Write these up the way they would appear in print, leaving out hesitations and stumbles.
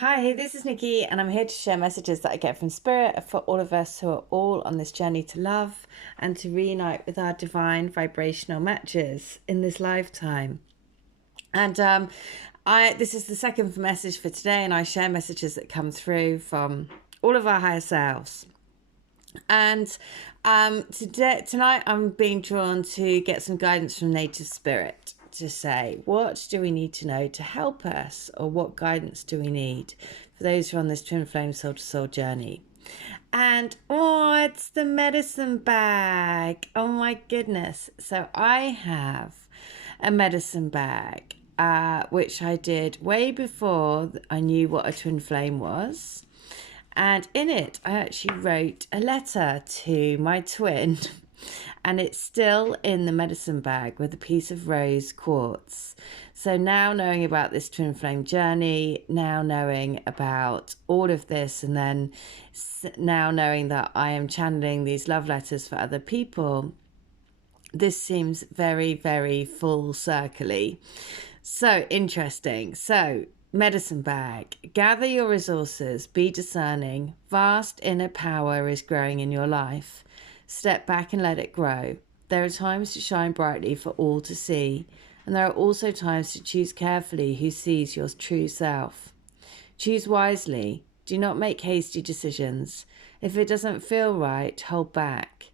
Hi, this is Nikki, and I'm here to share messages that I get from Spirit for all of us who are all on this journey to love and to reunite with our divine vibrational matches in this lifetime. And this is the second message for today, and I share messages that come through from all of our higher selves. And tonight, I'm being drawn to get some guidance from Native Spirit to say, what do we need to know to help us, or what guidance do we need for those who are on this twin flame soul to soul journey? And it's the medicine bag. Oh my goodness. So I have a medicine bag, which I did way before I knew what a twin flame was. And in it, I actually wrote a letter to my twin. And it's still in the medicine bag with a piece of rose quartz. So now knowing about this twin flame journey, now knowing about all of this, and then now knowing that I am channeling these love letters for other people, this seems very, very full circle-y. So interesting. So medicine bag, gather your resources, be discerning. Vast inner power is growing in your life. Step back and let it grow. There are times to shine brightly for all to see, and there are also times to choose carefully who sees your true self. Choose wisely. Do not make hasty decisions. If it doesn't feel right, hold back.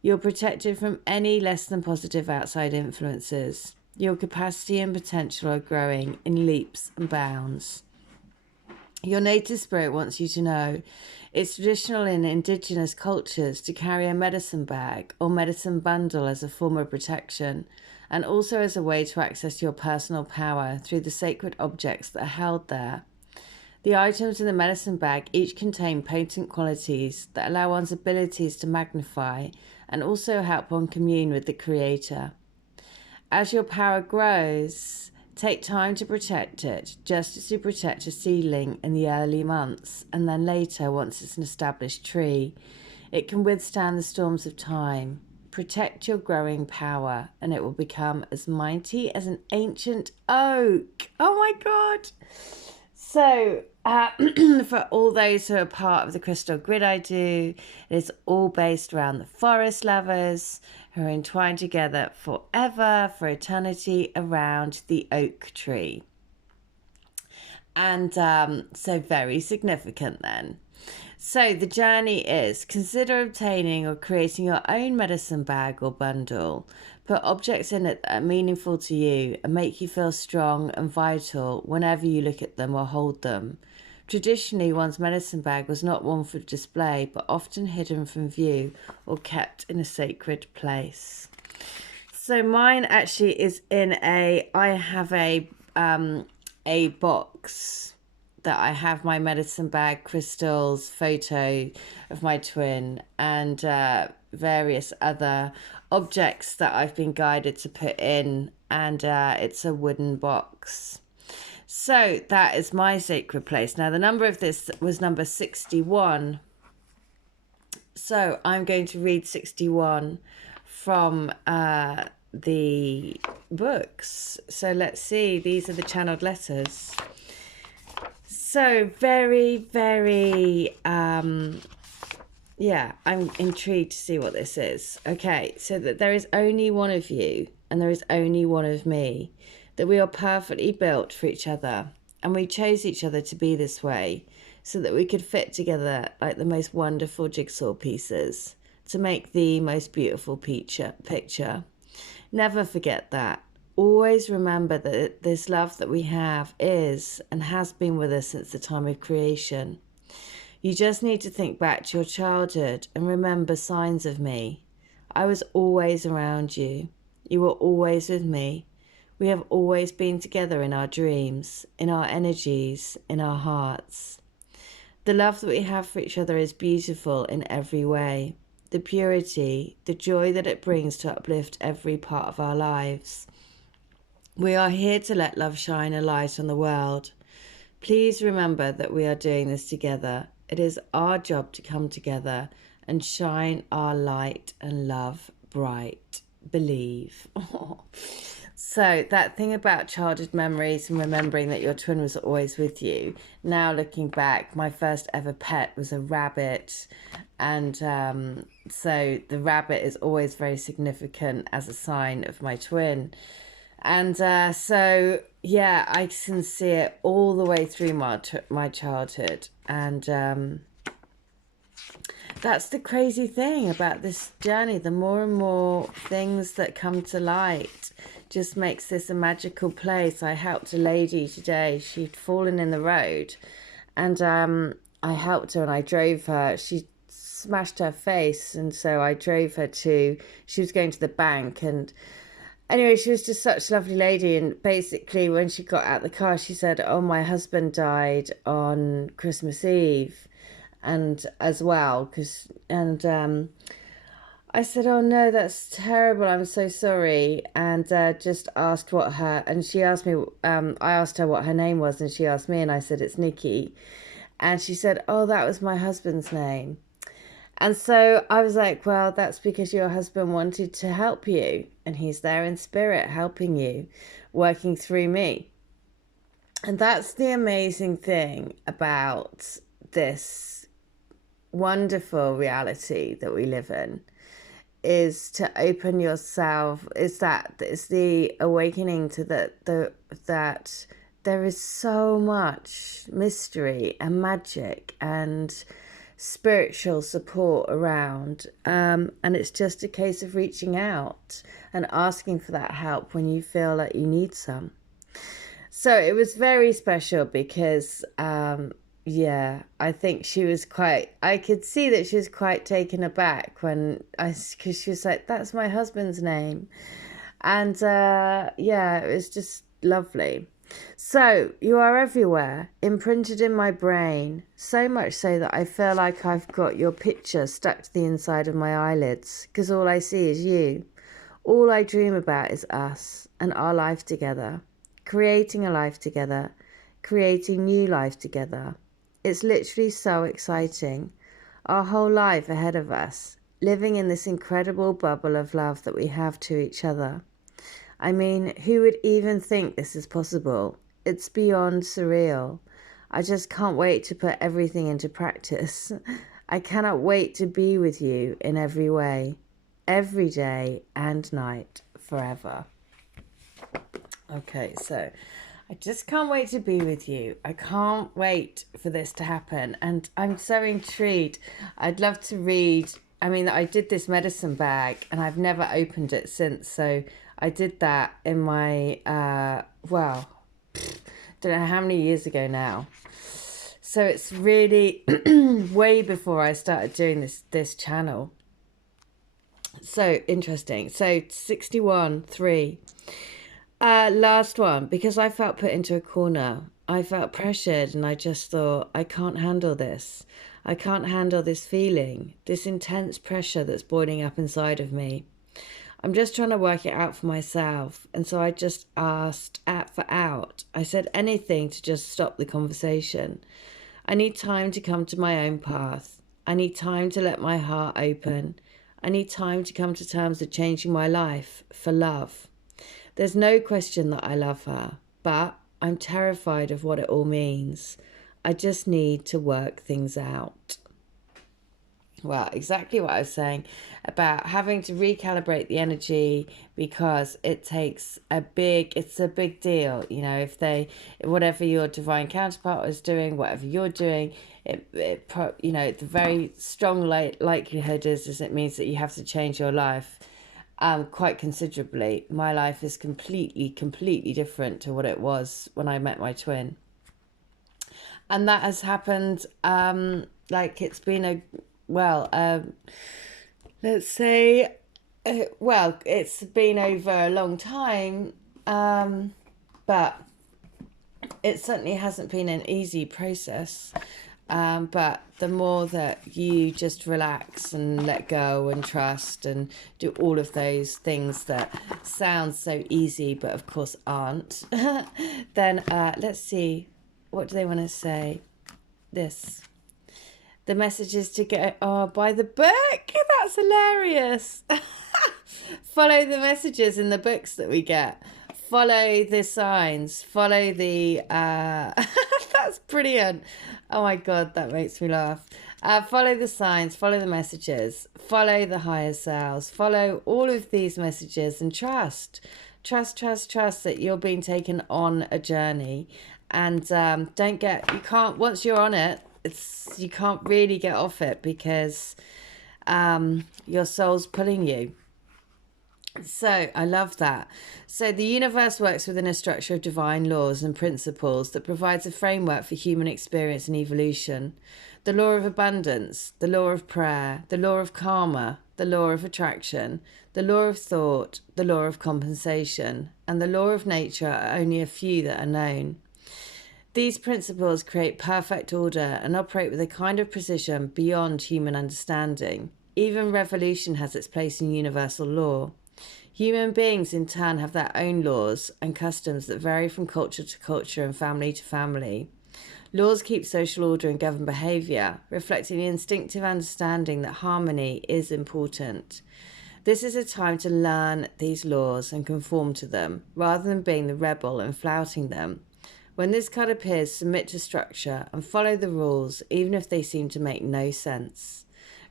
You're protected from any less than positive outside influences. Your capacity and potential are growing in leaps and bounds. Your native spirit wants you to know it's traditional in indigenous cultures to carry a medicine bag or medicine bundle as a form of protection, and also as a way to access your personal power through the sacred objects that are held there. The items in the medicine bag each contain potent qualities that allow one's abilities to magnify and also help one commune with the Creator. As your power grows, take time to protect it, just as you protect a seedling in the early months, and then later, once it's an established tree, it can withstand the storms of time. Protect your growing power, and it will become as mighty as an ancient oak. Oh my God! So, for all those who are part of the crystal grid I do, it is all based around the forest lovers who are entwined together forever, for eternity, around the oak tree. And so very significant then. So the journey is: consider obtaining or creating your own medicine bag or bundle. Put objects in it that are meaningful to you and make you feel strong and vital whenever you look at them or hold them. Traditionally, one's medicine bag was not one for display, but often hidden from view or kept in a sacred place. So mine actually is in I have a box that I have my medicine bag, crystals, photo of my twin, and various other objects that I've been guided to put in, and it's a wooden box. So that is my sacred place. Now the number of this was number 61. So I'm going to read 61 from the books. So let's see, these are the channeled letters. So very, very, I'm intrigued to see what this is. Okay, so that there is only one of you and there is only one of me, that we are perfectly built for each other, and we chose each other to be this way so that we could fit together like the most wonderful jigsaw pieces to make the most beautiful picture. Never forget that. Always remember that this love that we have is and has been with us since the time of creation. You just need to think back to your childhood and remember signs of me. I was always around you. You were always with me. We have always been together in our dreams, in our energies, in our hearts. The love that we have for each other is beautiful in every way. The purity, the joy that it brings to uplift every part of our lives. We are here to let love shine a light on the world. Please remember that we are doing this together. It is our job to come together and shine our light and love bright. Believe. So that thing about childhood memories and remembering that your twin was always with you. Now looking back, my first ever pet was a rabbit, and so the rabbit is always very significant as a sign of my twin. And so yeah, I can see it all the way through my childhood, and that's the crazy thing about this journey. The more and more things that come to light just makes this a magical place. I helped a lady today. She'd fallen in the road, and I helped her and I drove her. She smashed her face, and so I drove her she was going to the bank, and anyway, she was just such a lovely lady. And basically when she got out the car, she said, oh, my husband died on Christmas Eve, and as well, I said, oh no, that's terrible, I'm so sorry. And just asked and she asked me, I asked her what her name was, and she asked me, and I said, it's Nikki. And she said, oh, that was my husband's name. And so I was like, well, that's because your husband wanted to help you, and he's there in spirit helping you, working through me. And that's the amazing thing about this wonderful reality that we live in, is to open yourself, it's the awakening to that there is so much mystery and magic and spiritual support around, and it's just a case of reaching out and asking for that help when you feel like you need some. So it was very special because yeah, I think I could see that she was quite taken aback because she was like, that's my husband's name. And yeah, it was just lovely. So you are everywhere, imprinted in my brain, so much so that I feel like I've got your picture stuck to the inside of my eyelids, because all I see is you. All I dream about is us and our life together, creating a life together, creating new life together. It's literally so exciting. Our whole life ahead of us, living in this incredible bubble of love that we have to each other. I mean, who would even think this is possible? It's beyond surreal. I just can't wait to put everything into practice. I cannot wait to be with you in every way, every day and night, forever. Okay, so I just can't wait to be with you. I can't wait for this to happen. And I'm so intrigued. I'd love to read. I mean, I did this medicine bag and I've never opened it since. So I did that in my, don't know how many years ago now. So it's really way before I started doing this channel. So interesting. So 61.3. Last one, because I felt put into a corner. I felt pressured and I just thought, I can't handle this. I can't handle this feeling, this intense pressure that's boiling up inside of me. I'm just trying to work it out for myself. And so I just asked for out. I said anything to just stop the conversation. I need time to come to my own path. I need time to let my heart open. I need time to come to terms with changing my life for love. There's no question that I love her, but I'm terrified of what it all means. I just need to work things out. Well, exactly what I was saying about having to recalibrate the energy, because it's a big deal. You know, whatever your divine counterpart is doing, whatever you're doing, the very strong likelihood is it means that you have to change your life. Quite considerably. My life is completely different to what it was when I met my twin. And that has happened, it's been it's been over a long time, but it certainly hasn't been an easy process. But the more that you just relax and let go and trust and do all of those things that sound so easy but of course aren't, then let's see, what do they want to say? The message is to go, buy the book. That's hilarious. Follow the messages in the books that we get. follow the signs, follow the that's brilliant. Oh my god, that makes me laugh. Follow the signs, follow the messages, follow the higher selves, follow all of these messages, and trust that you're being taken on a journey. And you can't, once you're on it, you can't really get off it, because your soul's pulling you. So I love that. So the universe works within a structure of divine laws and principles that provides a framework for human experience and evolution. The law of abundance, the law of prayer, the law of karma, the law of attraction, the law of thought, the law of compensation, and the law of nature are only a few that are known. These principles create perfect order and operate with a kind of precision beyond human understanding. Even revolution has its place in universal law. Human beings, in turn, have their own laws and customs that vary from culture to culture and family to family. Laws keep social order and govern behaviour, reflecting the instinctive understanding that harmony is important. This is a time to learn these laws and conform to them, rather than being the rebel and flouting them. When this card appears, submit to structure and follow the rules, even if they seem to make no sense.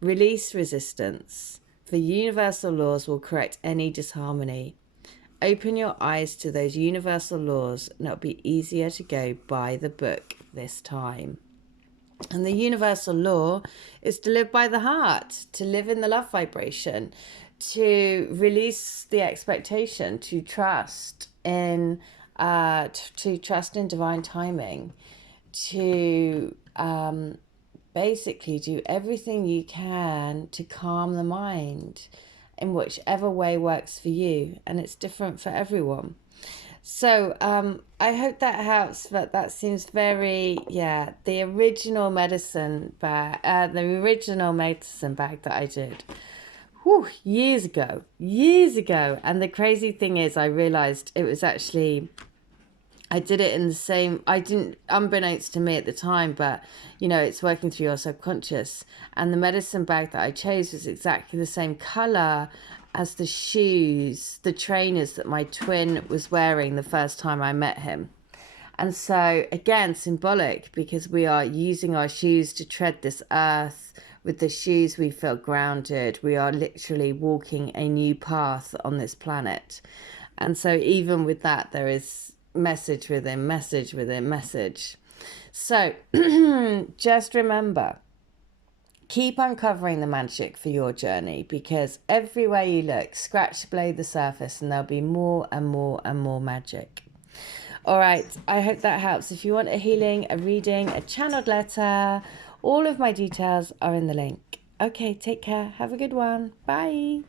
Release resistance. The universal laws will correct any disharmony. Open your eyes to those universal laws, and it'll be easier to go by the book this time. And the universal law is to live by the heart, to live in the love vibration, to release the expectation, to trust in divine timing, to basically do everything you can to calm the mind in whichever way works for you, and it's different for everyone. So I hope that helps, but that seems very, the original medicine bag that I did years ago, and the crazy thing is, I realized it was actually, I did it in the same, I didn't, unbeknownst to me at the time, but it's working through your subconscious. And the medicine bag that I chose was exactly the same color as the shoes, the trainers that my twin was wearing the first time I met him. And so, again, symbolic, because we are using our shoes to tread this earth. With the shoes, we feel grounded. We are literally walking a new path on this planet. And so even with that, there is message within message within message. So just remember, keep uncovering the magic for your journey, because everywhere you look, scratch below the surface, and there'll be more and more and more magic. All right, I hope that helps. If you want a healing, a reading, a channeled letter, all of my details are in the link. Okay, take care. Have a good one. Bye.